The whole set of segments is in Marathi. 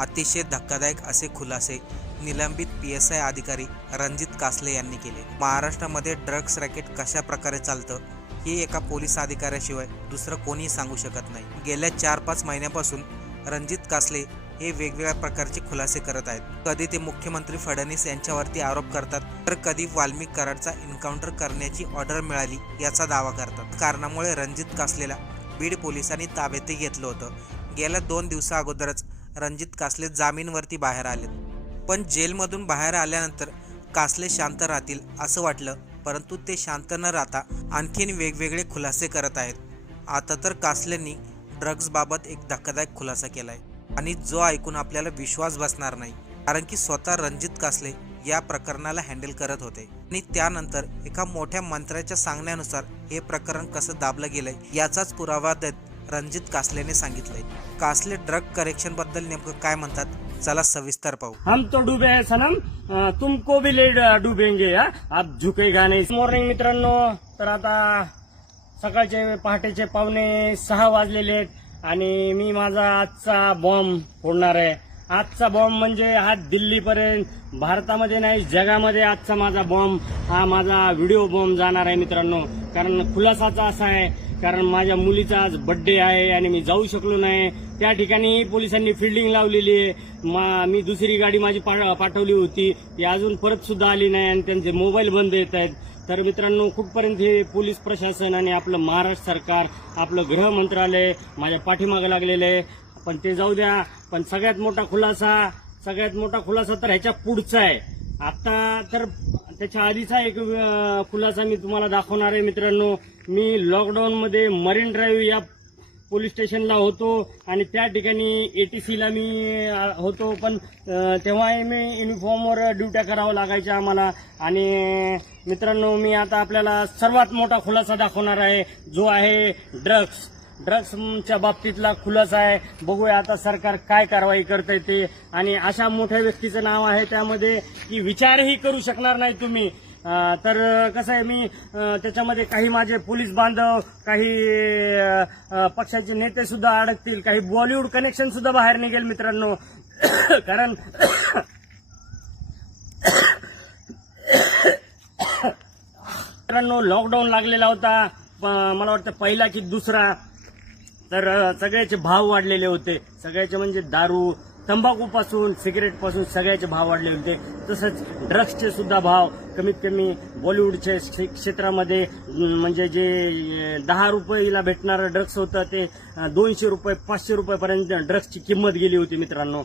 अतिशय धक्कादायक असे खुलासे निलंबित पी एस आय अधिकारी रणजित कासले यांनी केले महाराष्ट्रामध्ये ड्रग्स रॅकेट कशा प्रकारे चालतं हे एका पोलीस अधिकाऱ्याशिवाय दुसरं कोणीही सांगू शकत नाही गेल्या चार पाच महिन्यापासून रणजित कासले हे वेगवेगळ्या प्रकारचे खुलासे करत आहेत कधी ते मुख्यमंत्री फडणवीस यांच्यावरती आरोप करतात तर कधी वाल्मिक कराडचा एन्काउंटर करण्याची ऑर्डर मिळाली याचा दावा करतात कारणामुळे रणजित कासलेला बीड पोलिसांनी ताब्यातही घेतलं होतं गेल्या दोन दिवसा अगोदरच रणजित कासले जामीनवरती बाहेर आलेत पण जेलमधून बाहेर आल्यानंतर कासले शांत राहतील असं वाटलं परंतु ते शांत न राहता आणखीन वेगवेगळे खुलासे करत आहेत आता तर कासलेंनी ड्रग्जबाबत एक धक्कादायक खुलासा केलाय आणि जो ऐकून आपल्याला विश्वास बसणार नाही कारण की स्वतः रणजित कासले या प्रकरणाला हँडल करत होते आणि त्यानंतर एका मोठ्या मंत्र्याच्या सांगण्यानुसार हे प्रकरण कसं दाबलं गेलंय याचाच पुरावा देत रणजित कासलेने सांगितलंय कासले ड्रग करेक्शन बद्दल नेमकं काय म्हणतात चला सविस्तर पाहू हम तो डुबे है सनम तुमको भी ले डुबेंगे आप झुकेगा नहीं मॉर्निंग मित्रांनो तर आता सकाळचे पहाटेचे पावणे सहा वाजलेले आहेत आणि मी माझा आजचा बॉम्ब फोडणार आहे आजचा बॉम्ब म्हणजे हा दिल्लीपर्यंत भारतामध्ये नाही जगामध्ये आजचा माझा बॉम्ब हा माझा व्हिडिओ बॉम्ब जाणार आहे मित्रांनो कारण खुलासाचा असा आहे कारण माझ्या मुलीचा आज बड्डे आहे आणि मी जाऊ शकलो नाही त्या ठिकाणी पोलिसांनी फिल्डिंग लावलेली आहे मी दुसरी गाडी माझी पाठवली होती ती अजून परत सुद्धा आली नाही आणि त्यांचे मोबाईल बंद येत आहेत तर मित्रांनो कुठपर्यंत हे पोलीस प्रशासन आणि आपलं महाराष्ट्र सरकार आपलं गृह मंत्रालय माझ्या पाठीमागं लागलेलं आहे पण ते जाऊ द्या पण सगळ्यात मोठा खुलासा सगळ्यात मोठा खुलासा तर ह्याच्या पुढचा आहे आता तर त्याच्या आधीचा एक खुलासा मी तुम्हाला दाखवणार आहे मित्रांनो मी लॉकडाऊनमध्ये मरीन ड्राईव्ह या पोलीस स्टेशनला होतो आणि त्या ठिकाणी सीला मी होतो पण तेव्हाही मी युनिफॉर्मवर ड्युट्या करावं लागायच्या आम्हाला आणि मित्रांनो मी आता आपल्याला सर्वात मोठा खुलासा दाखवणार आहे जो आहे ड्रग्स ड्रग्सच्या बाबतीतला खुलासा आहे बघूया आता सरकार काय कारवाई करता ते आणि अशा मोठ्या व्यक्तीचं नाव आहे त्यामध्ये की विचारही करू शकणार नाही तुम्ही तर कसं आहे मी त्याच्यामध्ये काही माझे पोलीस बांधव काही पक्षाचे नेते सुद्धा अडकतील काही बॉलिवूड कनेक्शन सुद्धा बाहेर निघेल मित्रांनो कारण मित्रांनो लॉकडाऊन लागलेला होता मला वाटतं पहिला की दुसरा तर सगळ्याचे भाव वाढलेले होते सगळ्याचे म्हणजे दारू तंबाखूपासून सिगरेटपासून सगळ्याचे भाव वाढले होते तसंच ड्रग्सचे सुद्धा भाव कमीत कमी बॉलिवूडच्या क्षेत्रामध्ये म्हणजे जे दहा रुपयेला भेटणारं ड्रग्स होतं ते दोनशे रुपये पाचशे रुपयेपर्यंत ड्रग्सची किंमत गेली होती मित्रांनो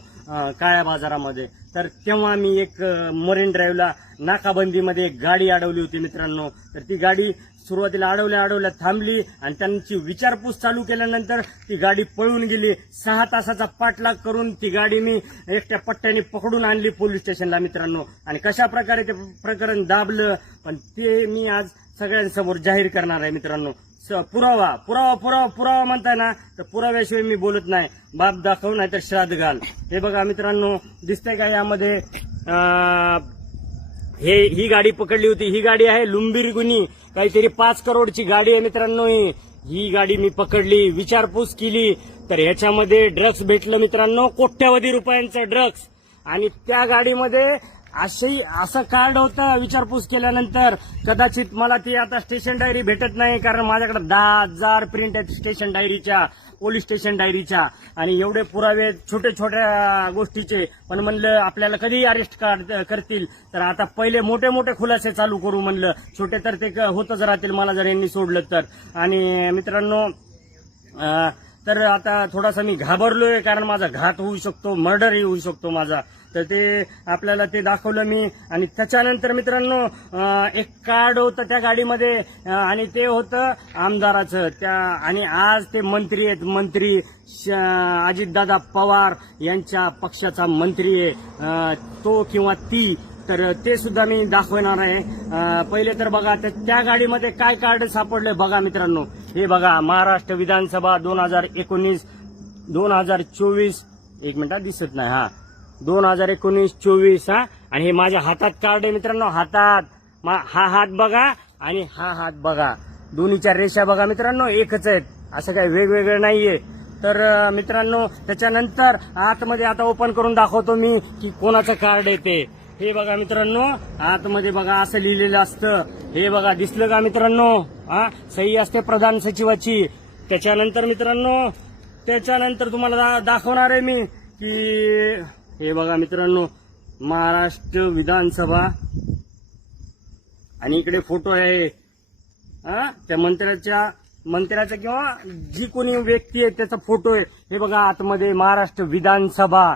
काळ्या बाजारामध्ये तर तेव्हा मी एक मरीन ड्राईव्हला नाकाबंदीमध्ये एक गाडी अडवली होती मित्रांनो तर ती गाडी सुरुवातीला अडवल्या अडवल्या थांबली आणि त्यांची विचारपूस चालू केल्यानंतर ती गाडी पळून गेली सहा तासाचा पाठलाग करून ती गाडी मी एकट्या पट्ट्याने पकडून आणली पोलीस स्टेशनला मित्रांनो आणि कशा प्रकारे ते प्रकरण दाबलं पण ते मी आज सगळ्यांसमोर जाहीर करणार आहे मित्रांनो पुरावा पुरावा पुरावा पुरावा म्हणताय ना तर पुराव्याशिवाय मी बोलत नाही बाप दाखव नाही तर श्राद्ध घाल हे बघा मित्रांनो दिसतंय का यामध्ये हे ही गाडी पकडली होती ही गाडी आहे लुंबीर लुंबिरगुनी काहीतरी पाच करोडची गाडी आहे मित्रांनो ही ही गाडी मी पकडली विचारपूस केली तर ह्याच्यामध्ये ड्रग्स भेटलं मित्रांनो कोट्यावधी रुपयांचं ड्रग्स आणि त्या गाडीमध्ये असेही असं कार्ड होतं विचारपूस केल्यानंतर कदाचित मला ती आता स्टेशन डायरी भेटत नाही कारण माझ्याकडे दहा हजार प्रिंट आहेत स्टेशन डायरीच्या पोलीस स्टेशन डायरीच्या आणि एवढे पुरावे छोटे छोट्या गोष्टीचे पण म्हणलं आपल्याला कधी अरेस्ट करतील तर आता पहिले मोठे मोठे खुलासे चालू करू म्हणलं छोटे तर ते होतच राहतील मला जर यांनी सोडलं तर आणि मित्रांनो तर आता थोडासा मी घाबरलोय कारण माझा घात होऊ शकतो मर्डरही होऊ शकतो माझा तर ते आपल्याला ते दाखवलं मी आणि त्याच्यानंतर मित्रांनो एक कार्ड होतं त्या गाडीमध्ये आणि ते होतं आमदाराचं त्या आणि आज ते मंत्री आहेत मंत्री अजितदादा पवार यांच्या पक्षाचा मंत्री आहे तो किंवा ती तर ते सुद्धा मी दाखवणार आहे पहिले तर बघा तर त्या गाडीमध्ये काय कार्ड सापडले बघा मित्रांनो हे बघा महाराष्ट्र विधानसभा दोन हजार एकोणीस दोन हजार चोवीस एक मिनिटात दिसत नाही हा दोन हजार एकोणीस चोवीस हा आणि हे माझ्या हातात कार्ड आहे मित्रांनो हातात हा हात बघा आणि हा हात बघा दोन्हीच्या रेषा बघा मित्रांनो एकच आहेत असं काही वेगवेगळं नाहीये तर मित्रांनो त्याच्यानंतर आतमध्ये आता ओपन करून दाखवतो मी की कोणाचं कार्ड आहे ते हे बघा मित्रांनो आतमध्ये बघा असं लिहिलेलं असतं हे बघा दिसलं का मित्रांनो हा सही असते प्रधान सचिवाची त्याच्यानंतर मित्रांनो त्याच्यानंतर तुम्हाला दाखवणार आहे मी की हे बघा मित्रांनो महाराष्ट्र विधानसभा आणि इकडे फोटो आहे त्या मंत्र्याच्या मंत्र्याचा किंवा जी कोणी व्यक्ती आहे त्याचा फोटो आहे हे बघा आतमध्ये महाराष्ट्र विधानसभा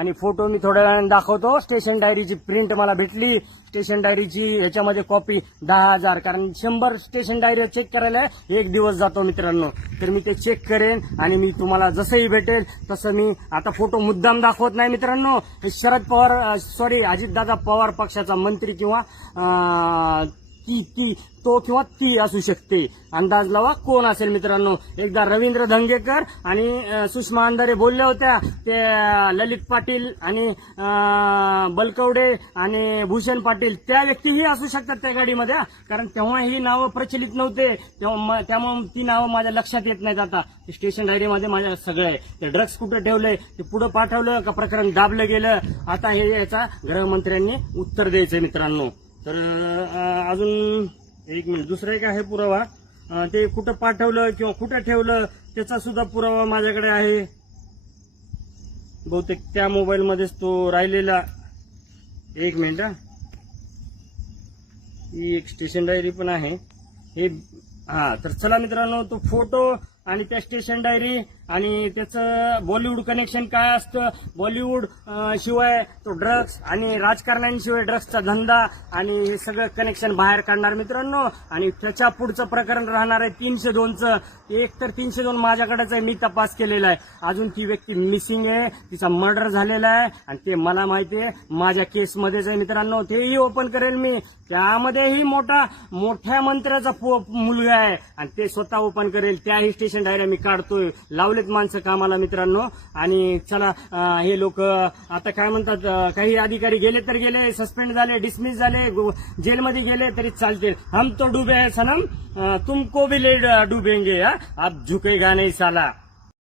आणि फोटो मी थोड्या वेळाने दाखवतो स्टेशन डायरीची प्रिंट मला भेटली स्टेशन डायरीची याच्यामध्ये कॉपी दहा हजार कारण शंभर स्टेशन डायरी चेक करायला एक दिवस जातो मित्रांनो तर मी ते चेक करेन आणि मी तुम्हाला जसंही भेटेल तसं मी आता फोटो मुद्दाम दाखवत नाही मित्रांनो शरद पवार सॉरी अजितदादा पवार पक्षाचा मंत्री किंवा की ती तो किंवा ती असू शकते अंदाज लावा कोण असेल मित्रांनो एकदा रवींद्र धंगेकर आणि सुषमा अंधारे बोलल्या होत्या ते ललित पाटील आणि बलकवडे आणि भूषण पाटील त्या व्यक्तीही असू शकतात त्या गाडीमध्ये कारण तेव्हा ही नावं प्रचलित नव्हते तेव्हा त्यामुळे ती नावं माझ्या लक्षात येत नाहीत आता स्टेशन डायरीमध्ये माझ्या सगळं आहे ते ड्रग्स कुठे ठेवले ते पुढे पाठवलं का प्रकरण दाबलं गेलं आता हे याचा गृहमंत्र्यांनी उत्तर द्यायचं मित्रांनो तर अजून एक मिनिट दुसरं एक आहे पुरावा ते कुठं पाठवलं किंवा कुठं ठेवलं त्याचा सुद्धा पुरावा माझ्याकडे आहे बहुतेक त्या मोबाईलमध्येच तो राहिलेला एक मिनिट ही एक स्टेशन डायरी पण आहे हे हा तर चला मित्रांनो तो फोटो आणि त्या स्टेशन डायरी आणि त्याचं बॉलिवूड कनेक्शन काय असतं बॉलिवूड शिवाय तो ड्रग्स आणि राजकारण्यांशिवाय ड्रग्सचा धंदा आणि हे सगळं कनेक्शन बाहेर काढणार मित्रांनो आणि त्याच्या पुढचं प्रकरण राहणार आहे तीनशे दोनचं एक तर तीनशे दोन माझ्याकडेच आहे मी तपास केलेला आहे अजून ती व्यक्ती मिसिंग आहे तिचा मर्डर झालेला आहे आणि ते मला माहिती आहे माझ्या केसमध्येच आहे मित्रांनो तेही ओपन करेल मी त्यामध्येही मोठा मोठ्या मंत्र्याचा मुलगा आहे आणि ते स्वतः ओपन करेल त्याही स्टेशन डायरी मी काढतोय लावले माणसं कामाला मित्रांनो आणि चला हे लोक आता काय म्हणतात काही अधिकारी गेले तर गेले सस्पेंड झाले डिसमिस झाले जेलमध्ये गेले तरी चालतील हम तो डुबे सनम तुमको भी ले डुबेंगे आप झुकेगा नाही साला